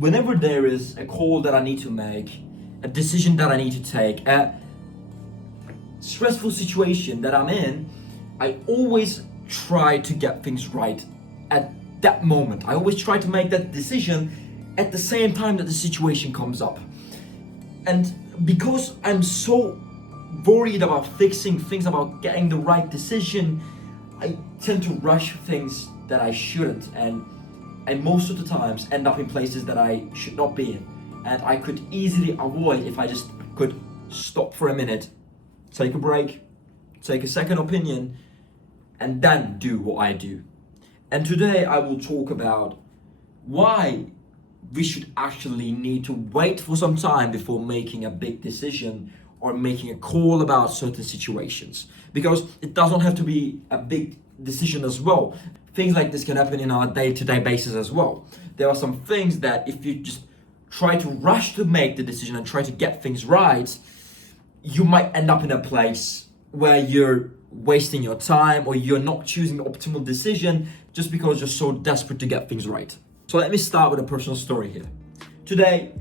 whenever there is a call that I need to make, a decision that I need to take, a stressful situation that I'm in, I always try to get things right at that moment. I always try to make that decision at the same time that the situation comes up. And because I'm so worried about fixing things, about getting the right decision, I tend to rush things that I shouldn't, and most of the times end up in places that I should not be in. And I could easily avoid if I just could stop for a minute, take a break, take a second opinion, and then do what I do. And today I will talk about why we should actually need to wait for some time before making a big decision or making a call about certain situations. Because it doesn't have to be a big decision as well. Things like this can happen in our day-to-day basis as well. There are some things that if you just try to rush to make the decision and try to get things right, you might end up in a place where you're wasting your time or you're not choosing the optimal decision just because you're so desperate to get things right. So let me start with a personal story here. Today,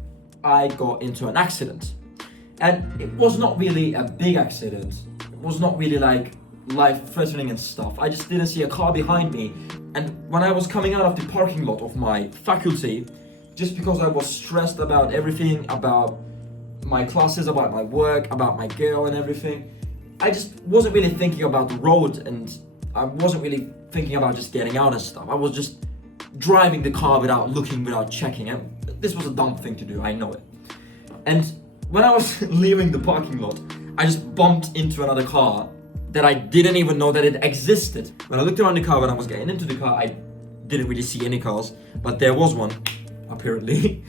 I got into an accident. And it was not really a big accident. It was not really like life-threatening and stuff. I just didn't see a car behind me. And when I was coming out of the parking lot of my faculty, just because I was stressed about everything, about my classes, about my work, about my girl and everything, I just wasn't really thinking about the road, and I wasn't really thinking about just getting out and stuff. I was just driving the car without looking, without checking. And this was a dumb thing to do, I know it. And when I was leaving the parking lot, I just bumped into another car that I didn't even know that it existed. When I looked around the car, when I was getting into the car, I didn't really see any cars, but there was one, apparently.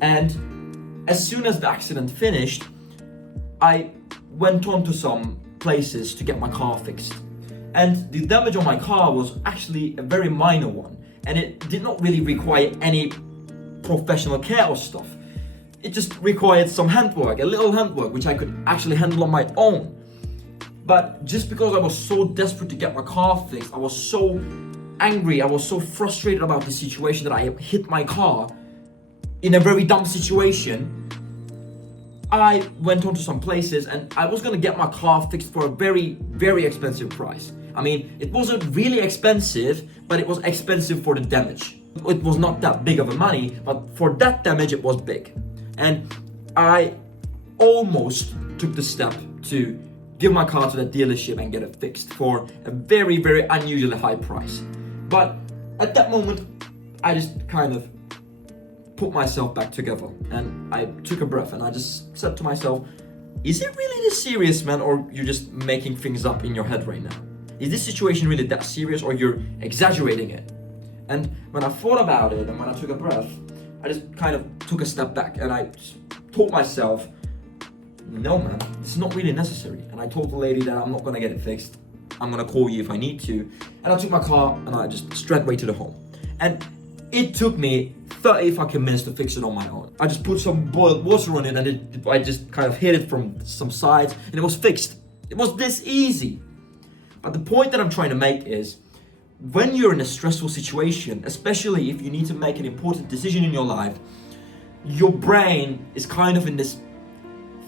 And as soon as the accident finished, I went on to some places to get my car fixed. And the damage on my car was actually a very minor one, and it did not really require any professional care or stuff. It just required some handwork, a little handwork, which I could actually handle on my own. But just because I was so desperate to get my car fixed, I was so angry, I was so frustrated about the situation that I hit my car in a very dumb situation. I went on to some places and I was gonna get my car fixed for a very, very expensive price. I mean, it wasn't really expensive, but it was expensive for the damage. It was not that big of a money, but for that damage, it was big. And I almost took the step to give my car to the dealership and get it fixed for a very, very unusually high price. But at that moment, I just kind of put myself back together and I took a breath and I just said to myself, is it really this serious, man, or you're just making things up in your head right now? Is this situation really that serious, or you're exaggerating it? And when I thought about it and when I took a breath, I just kind of took a step back and I told myself, no man, this is not really necessary. And I told the lady that I'm not gonna get it fixed. I'm gonna call you if I need to. And I took my car and I just straight away to the home. And it took me 30 fucking minutes to fix it on my own. I just put some boiled water on it and I just kind of hit it from some sides and it was fixed. It was this easy. But the point that I'm trying to make is, when you're in a stressful situation, especially if you need to make an important decision in your life, your brain is kind of in this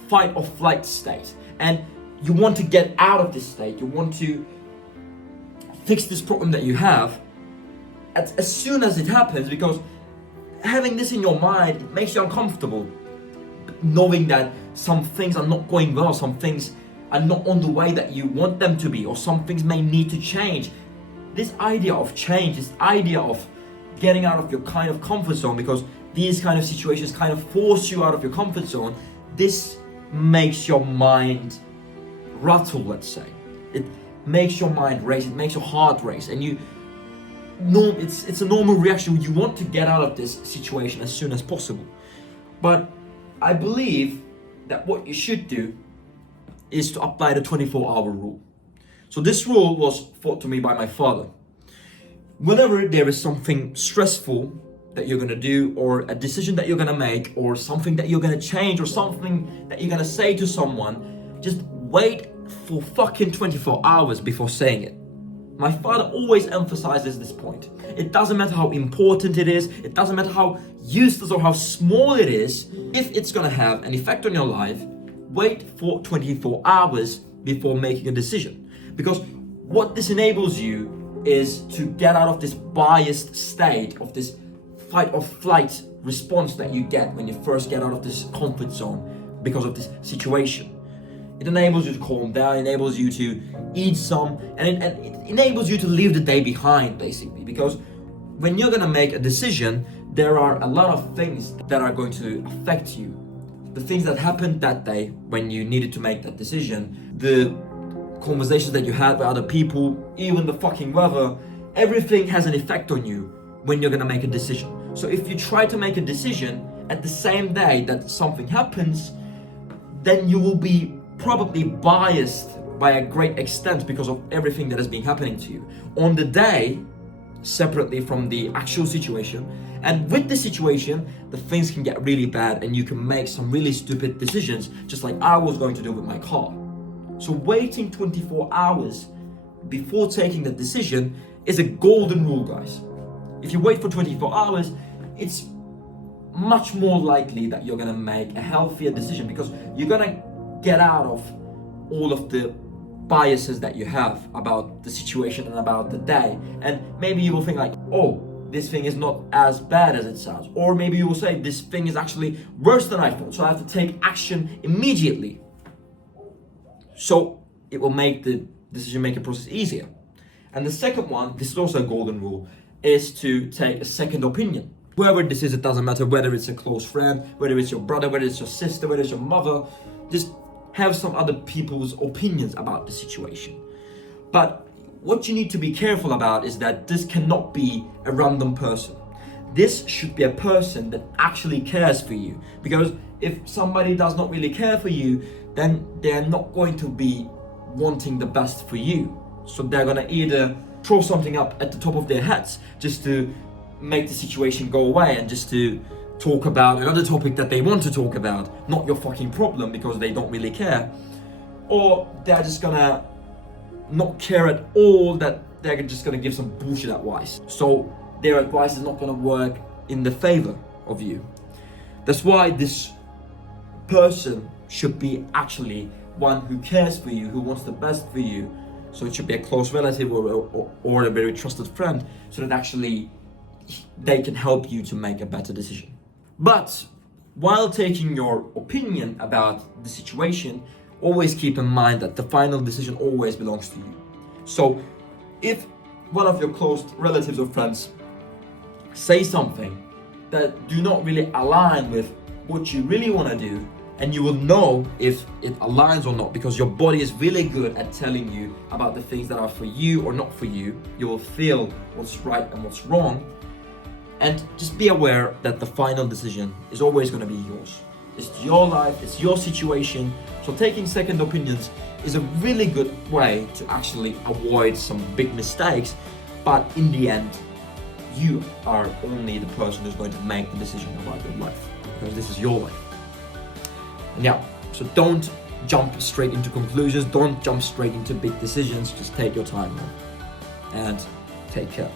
fight or flight state. And you want to get out of this state. You want to fix this problem that you have as soon as it happens, because having this in your mind, it makes you uncomfortable. Knowing that some things are not going well, some things are not on the way that you want them to be, or some things may need to change. This idea of change, this idea of getting out of your kind of comfort zone, because these kind of situations kind of force you out of your comfort zone, this makes your mind rattle, let's say. It makes your mind race, it makes your heart race, and it's a normal reaction. You want to get out of this situation as soon as possible. But I believe that what you should do is to apply the 24-hour rule. So this rule was taught to me by my father. Whenever there is something stressful that you're gonna do, or a decision that you're gonna make, or something that you're gonna change, or something that you're gonna say to someone, just wait for fucking 24 hours before saying it. My father always emphasizes this point. It doesn't matter how important it is, it doesn't matter how useless or how small it is, if it's gonna have an effect on your life, wait for 24 hours before making a decision. Because what this enables you is to get out of this biased state of this fight or flight response that you get when you first get out of this comfort zone because of this situation. It enables you to calm down, enables you to eat some, and it enables you to leave the day behind, basically. Because when you're gonna make a decision, there are a lot of things that are going to affect you. The things that happened that day when you needed to make that decision, the conversations that you had with other people, even the fucking weather, everything has an effect on you when you're gonna make a decision. So if you try to make a decision at the same day that something happens, then you will be probably biased by a great extent because of everything that has been happening to you on the day, separately from the actual situation. And with the situation, the things can get really bad and you can make some really stupid decisions, just like I was going to do with my car. So waiting 24 hours before taking the decision is a golden rule, guys. If you wait for 24 hours, it's much more likely that you're gonna make a healthier decision, because you're gonna get out of all of the biases that you have about the situation and about the day. And maybe you will think like, oh, this thing is not as bad as it sounds. Or maybe you will say, this thing is actually worse than I thought, so I have to take action immediately. So it will make the decision-making process easier. And the second one, this is also a golden rule, is to take a second opinion. Whoever this is, it doesn't matter whether it's a close friend, whether it's your brother, whether it's your sister, whether it's your mother, just have some other people's opinions about the situation. But what you need to be careful about is that this cannot be a random person. This should be a person that actually cares for you. Because if somebody does not really care for you, then they're not going to be wanting the best for you. So they're gonna either throw something up at the top of their heads just to make the situation go away and just to talk about another topic that they want to talk about, not your fucking problem, because they don't really care. Or they're just gonna not care at all, that they're just gonna give some bullshit advice. So their advice is not gonna work in the favor of you. That's why this person should be actually one who cares for you, who wants the best for you. So it should be a close relative or a very trusted friend, so that actually they can help you to make a better decision. But while taking your opinion about the situation, always keep in mind that the final decision always belongs to you. So if one of your close relatives or friends say something that do not really align with what you really want to do, and you will know if it aligns or not, because your body is really good at telling you about the things that are for you or not for you. You will feel what's right and what's wrong. And just be aware that the final decision is always going to be yours. It's your life, it's your situation. So taking second opinions is a really good way to actually avoid some big mistakes. But in the end, you are only the person who's going to make the decision about your life, because this is your life. And yeah, so don't jump straight into conclusions, don't jump straight into big decisions, just take your time, man, and take care.